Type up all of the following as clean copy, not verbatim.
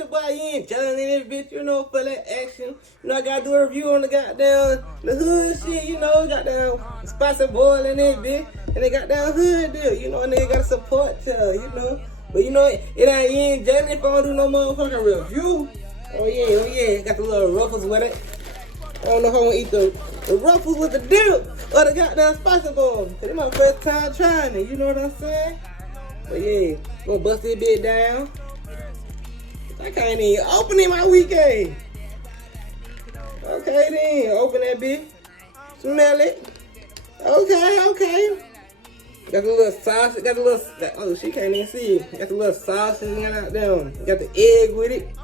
your boy, you ain't telling this bitch, you know, for that action. You know, I gotta do a review on the goddamn, the hood shit, you know, goddamn spicy boil in it, bitch. And they got that hood deal, you know, and they gotta support to, you know. But you know, it ain't, you ain't judging if I don't do no motherfucking review. Oh yeah, got the little ruffles with it. I don't know if I want to eat the ruffles with the dip or the goddamn spicy bowl. Cause it's my first time trying it, you know what I'm saying? But yeah, gonna bust this bitch down. I can't even open it my weekend. Okay then, open that bitch. Smell it. Okay. Got the little sausage, got the little, oh she can't even see it. Got the little sausage and got them. Got the egg with it.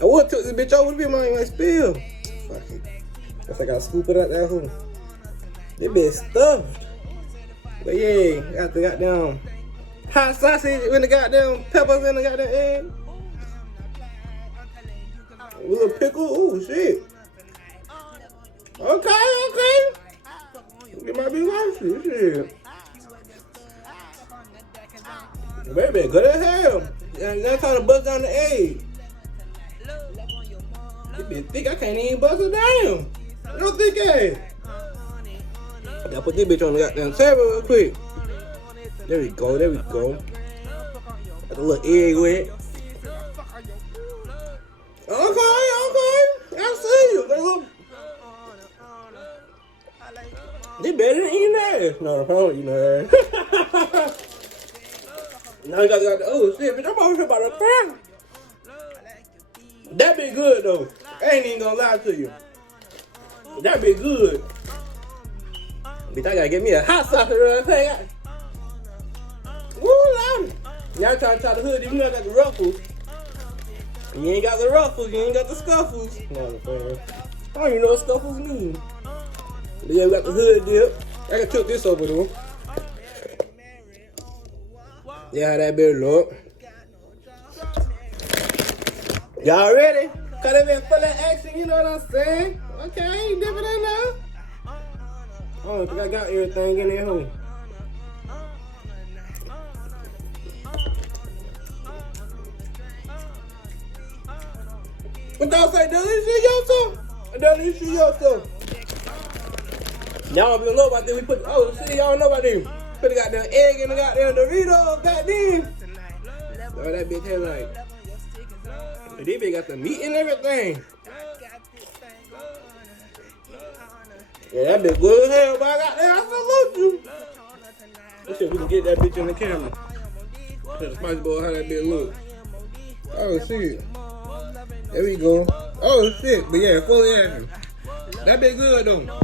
I would took this bitch over, this bitch might spill. Fuck it. Guess I gotta scoop it out that hole. This bitch stuffed. But yeah, got the goddamn hot sausage with the goddamn peppers and the goddamn egg. With a pickle, ooh shit. Okay. It might be spicy, shit. Baby, good as hell. And that's how to bust down the egg. This bitch thick, I can't even bust it down. No thick ass. Gotta put this bitch on the goddamn table real quick. There we go. Got a little egg with it. Okay. I see you. They better than eating ass. No, I don't eat no ass. Now you got the, oh shit, bitch, I'm over here about to cry. That be good though. I ain't even gonna lie to you. That be good. Bitch, I gotta get me a hot sauce or anything. Woo, loud. Y'all trying to try the hood, even though I got the ruffles. You ain't got the ruffles, you ain't got the scuffles. No, I'm saying. I don't even know what scuffles mean. But yeah, we got the hood dip. I can took this over though. Yeah, how that bitch look. Y'all ready? Cause they been full of action, you know what I'm saying? Okay, different than now. I don't think I got everything in there home. What y'all say, Delicioso? Y'all don't even know about this. We put, oh shit, y'all don't know about this. Put the goddamn egg in the goddamn Doritos, goddamn. Oh, that bitch had like, this bitch got the meat and everything. Yeah, that bitch good as hell, but I got that, I salute you. Let's see if we can get that bitch in the camera. The spicy boy, how that bitch look. Oh shit. There we go. Oh shit, but yeah, fully action. That bitch good though.